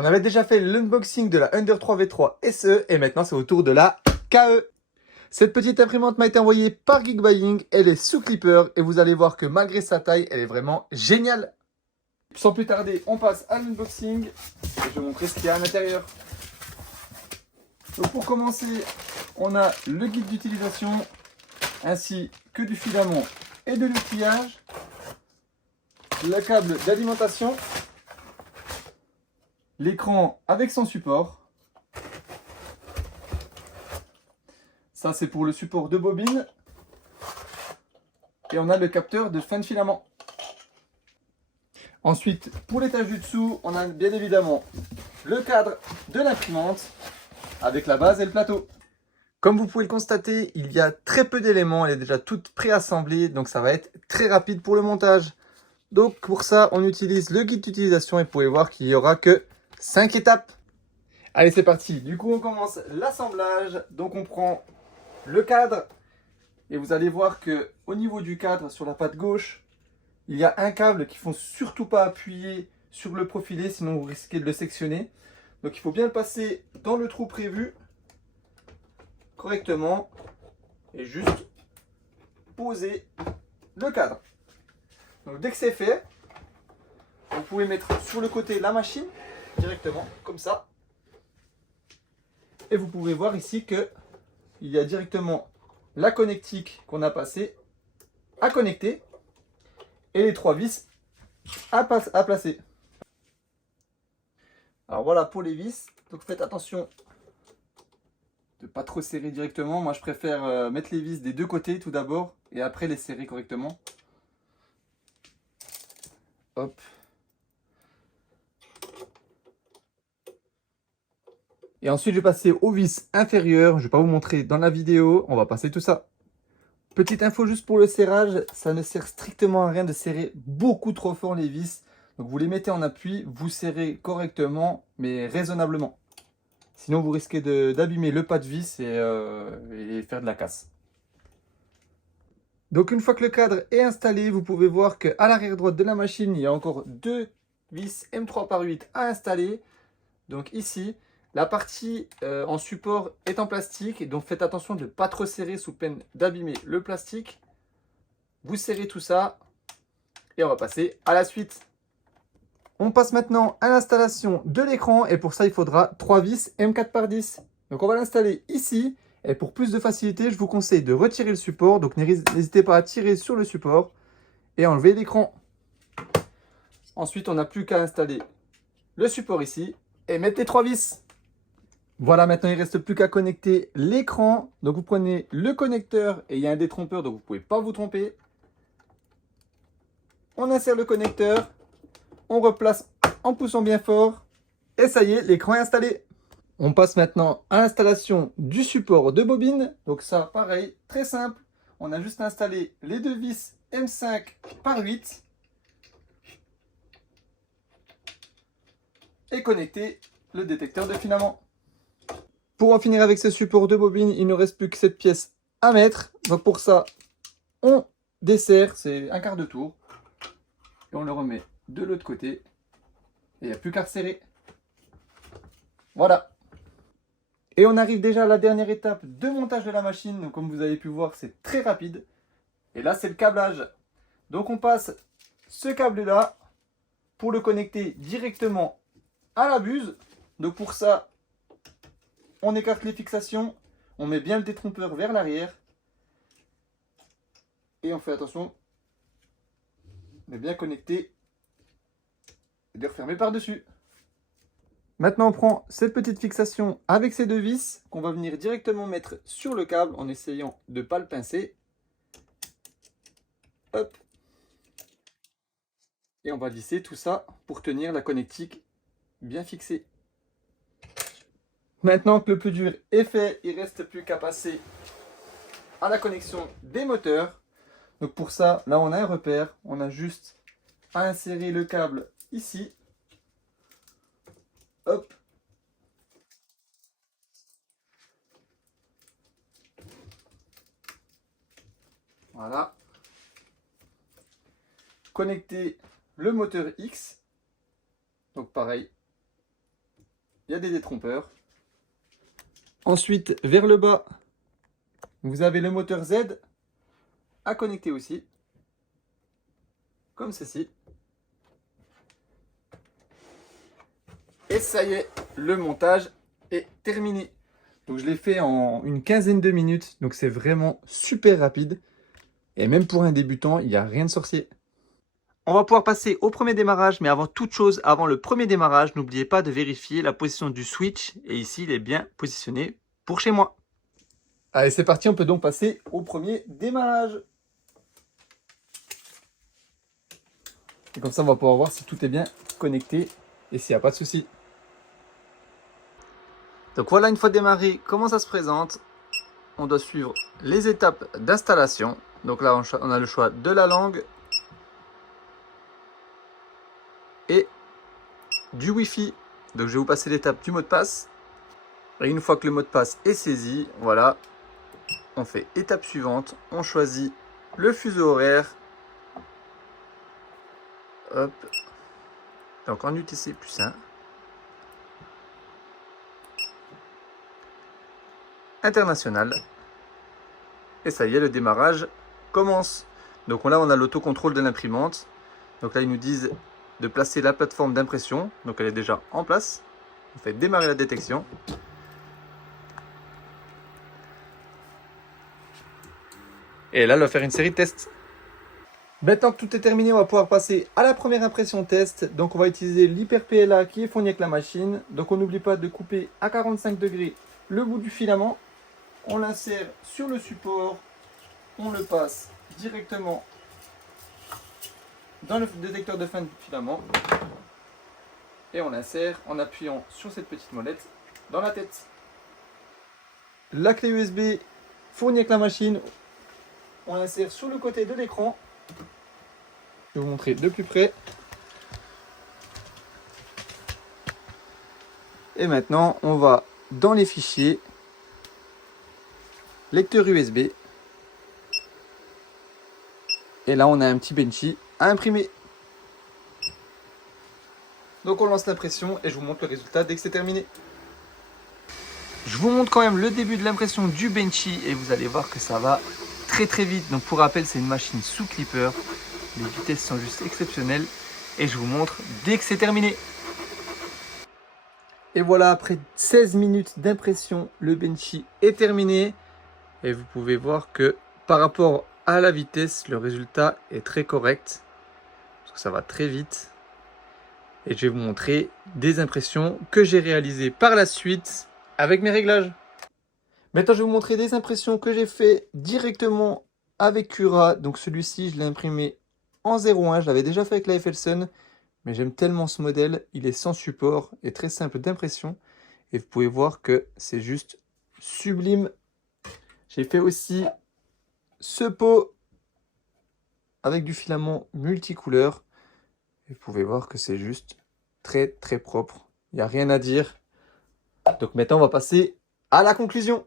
On avait déjà fait l'unboxing de la Under 3V3 SE et maintenant c'est au tour de la KE. Cette petite imprimante m'a été envoyée par Geekbuying, elle est sous clipper et vous allez voir que malgré sa taille, elle est vraiment géniale. Sans plus tarder, on passe à l'unboxing et je vais vous montrer ce qu'il y a à l'intérieur. Donc pour commencer, on a le guide d'utilisation ainsi que du filament et de l'outillage, le câble d'alimentation, l'écran avec son support. Ça c'est pour le support de bobine. Et on a le capteur de fin de filament. Ensuite, pour l'étage du dessous, on a bien évidemment le cadre de l'imprimante avec la base et le plateau. Comme vous pouvez le constater, il y a très peu d'éléments, elle est déjà toute préassemblée, donc ça va être très rapide pour le montage. Donc pour ça, on utilise le guide d'utilisation et vous pouvez voir qu'il n'y aura que 5 étapes. Allez, c'est parti. Du coup, on commence l'assemblage. Donc on prend le cadre et vous allez voir que au niveau du cadre, sur la patte gauche, il y a un câble qu'il ne faut surtout pas appuyer sur le profilé, sinon vous risquez de le sectionner. Donc il faut bien le passer dans le trou prévu correctement et juste poser le cadre. Donc dès que c'est fait, vous pouvez mettre sur le côté la machine directement comme ça. Et vous pouvez voir ici que il y a directement la connectique qu'on a passée à connecter et les 3 vis à placer. Alors voilà pour les vis, donc faites attention de ne pas trop serrer directement. Moi je préfère mettre les vis des deux côtés tout d'abord et après les serrer correctement. Hop. Et ensuite je vais passer aux vis inférieures, je ne vais pas vous montrer dans la vidéo, on va passer tout ça. Petite info juste pour le serrage, ça ne sert strictement à rien de serrer beaucoup trop fort les vis. Donc vous les mettez en appui, vous serrez correctement mais raisonnablement. Sinon vous risquez d'abîmer le pas de vis et faire de la casse. Donc une fois que le cadre est installé, vous pouvez voir qu'à l'arrière droite de la machine, il y a encore 2 vis M3/8 à installer. Donc ici, la partie en support est en plastique, donc faites attention de ne pas trop serrer sous peine d'abîmer le plastique. Vous serrez tout ça et on va passer à la suite. On passe maintenant à l'installation de l'écran et pour ça il faudra 3 vis M4/10. Donc on va l'installer ici et pour plus de facilité je vous conseille de retirer le support. Donc n'hésitez pas à tirer sur le support et enlever l'écran. Ensuite on n'a plus qu'à installer le support ici et mettre les 3 vis. Voilà, maintenant il ne reste plus qu'à connecter l'écran. Donc vous prenez le connecteur et il y a un détrompeur donc vous ne pouvez pas vous tromper. On insère le connecteur. On replace en poussant bien fort. Et ça y est, l'écran est installé. On passe maintenant à l'installation du support de bobine. Donc ça, pareil, très simple. On a juste installé les 2 vis M5/8. Et connecter le détecteur de filament. Pour en finir avec ce support de bobine, il ne reste plus que cette pièce à mettre. Donc pour ça, on desserre, c'est un quart de tour. Et on le remet de l'autre côté. Et il n'y a plus qu'à resserrer. Voilà. Et on arrive déjà à la dernière étape de montage de la machine. Donc comme vous avez pu voir, c'est très rapide. Et là, c'est le câblage. Donc on passe ce câble-là pour le connecter directement à la buse. Donc pour ça, on écarte les fixations. On met bien le détrompeur vers l'arrière. Et on fait attention de bien connecter et de refermer par-dessus. Maintenant, on prend cette petite fixation avec ces 2 vis qu'on va venir directement mettre sur le câble en essayant de ne pas le pincer. Hop. Et on va visser tout ça pour tenir la connectique bien fixée. Maintenant que le plus dur est fait, il ne reste plus qu'à passer à la connexion des moteurs. Donc pour ça, là on a un repère, on a juste à insérer le câble ici. Hop. Voilà. Connecter le moteur X. Donc pareil, il y a des détrompeurs. Ensuite, vers le bas, vous avez le moteur Z à connecter aussi, comme ceci. Et ça y est, le montage est terminé. Donc je l'ai fait en une quinzaine de minutes, donc c'est vraiment super rapide. Et même pour un débutant, il n'y a rien de sorcier. On va pouvoir passer au premier démarrage, mais avant toute chose, avant le premier démarrage, n'oubliez pas de vérifier la position du switch. Et ici, il est bien positionné pour chez moi. Allez, c'est parti, on peut donc passer au premier démarrage. Et comme ça, on va pouvoir voir si tout est bien connecté et s'il n'y a pas de souci. Donc voilà, une fois démarré, comment ça se présente. On doit suivre les étapes d'installation. Donc là, on a le choix de la langue et du Wi-Fi. Donc je vais vous passer l'étape du mot de passe. Et une fois que le mot de passe est saisi, voilà, on fait étape suivante. On choisit le fuseau horaire. Hop. Donc en UTC +1. International. Et ça y est, le démarrage commence. Donc là, on a l'autocontrôle de l'imprimante. Donc là, ils nous disent de placer la plateforme d'impression. Donc elle est déjà en place. On fait démarrer la détection. Et là, on va faire une série de tests. Maintenant que tout est terminé, on va pouvoir passer à la première impression test. Donc on va utiliser l'Hyper PLA qui est fourni avec la machine. Donc on n'oublie pas de couper à 45 degrés le bout du filament. On l'insère sur le support. On le passe directement dans le détecteur de fin de filament. Et on l'insère en appuyant sur cette petite molette dans la tête. La clé USB fournie avec la machine, on l'insère sur le côté de l'écran. Je vais vous montrer de plus près. Et maintenant, on va dans les fichiers, lecteur USB. Et là, on a un petit Benchy à imprimer. Donc on lance l'impression et je vous montre le résultat dès que c'est terminé. Je vous montre quand même le début de l'impression du Benchy et vous allez voir que ça va très vite. Donc pour rappel, c'est une machine sous clipper. Les vitesses sont juste exceptionnelles et je vous montre dès que c'est terminé. Et voilà, après 16 minutes d'impression, le Benchy est terminé. Et vous pouvez voir que par rapport à la vitesse, le résultat est très correct. Parce que ça va très vite. Et je vais vous montrer des impressions que j'ai réalisées par la suite avec mes réglages. Maintenant, je vais vous montrer des impressions que j'ai fait directement avec Cura. Donc celui-ci, je l'ai imprimé en 0.1. Je l'avais déjà fait avec la FLSun. Mais j'aime tellement ce modèle. Il est sans support et très simple d'impression. Et vous pouvez voir que c'est juste sublime. J'ai fait aussi ce pot avec du filament multicouleur. Et vous pouvez voir que c'est juste très propre. Il n'y a rien à dire. Donc maintenant, on va passer à la conclusion.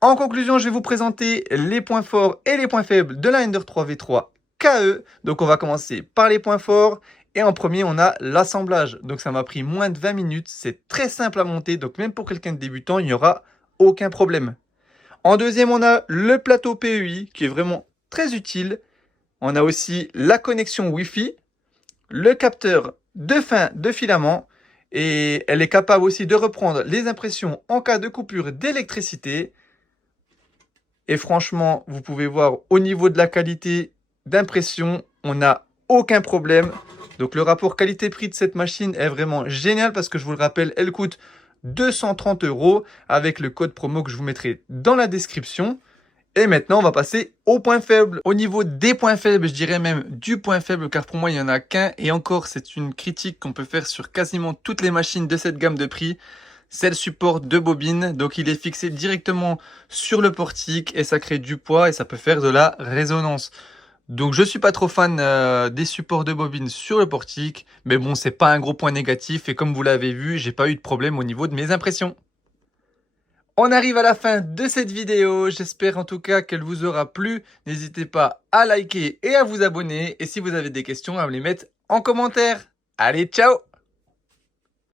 En conclusion, je vais vous présenter les points forts et les points faibles de la Ender 3 V3 KE. Donc on va commencer par les points forts. Et en premier, on a l'assemblage. Donc ça m'a pris moins de 20 minutes. C'est très simple à monter. Donc même pour quelqu'un de débutant, il n'y aura aucun problème. En deuxième, on a le plateau PEI qui est vraiment très utile. On a aussi la connexion Wi-Fi, le capteur de fin de filament et elle est capable aussi de reprendre les impressions en cas de coupure d'électricité. Et franchement, vous pouvez voir au niveau de la qualité d'impression, on n'a aucun problème. Donc le rapport qualité-prix de cette machine est vraiment génial parce que je vous le rappelle, elle coûte 230 € avec le code promo que je vous mettrai dans la description. Et maintenant, on va passer au point faible. Au niveau des points faibles, je dirais même du point faible, car pour moi, il n'y en a qu'un. Et encore, c'est une critique qu'on peut faire sur quasiment toutes les machines de cette gamme de prix. C'est le support de bobine. Donc, il est fixé directement sur le portique et ça crée du poids et ça peut faire de la résonance. Donc, je suis pas trop fan des supports de bobine sur le portique. Mais bon, c'est pas un gros point négatif. Et comme vous l'avez vu, j'ai pas eu de problème au niveau de mes impressions. On arrive à la fin de cette vidéo, j'espère en tout cas qu'elle vous aura plu. N'hésitez pas à liker et à vous abonner. Et si vous avez des questions, à me les mettre en commentaire. Allez, ciao!